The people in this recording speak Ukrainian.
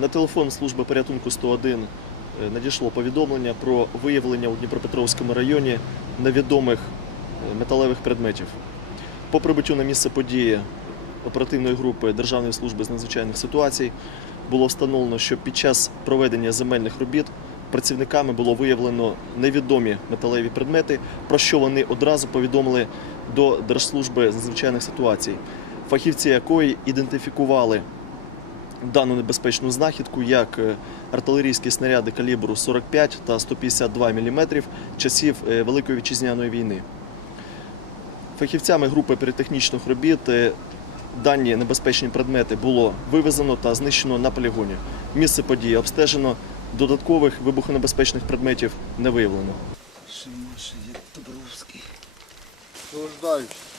На телефон служби порятунку 101 е, надійшло повідомлення про виявлення у Дніпропетровському районі невідомих е, металевих предметів. По прибуттю на місце події оперативної групи Державної служби з надзвичайних ситуацій було встановлено, що під час проведення земельних робіт працівниками було виявлено невідомі металеві предмети, про що вони одразу повідомили до Держслужби з надзвичайних ситуацій, фахівці якої ідентифікували дану небезпечну знахідку як е, артилерійські снаряди калібру 45 та 152 мм часів е, Великої вітчизняної війни. Фахівцями групи піротехнічних робіт е, дані небезпечні предмети було вивезено та знищено на полігоні. Місце події обстежено, додаткових вибухонебезпечних предметів не виявлено. Шимаша є Дубровський. Супроводжаючий.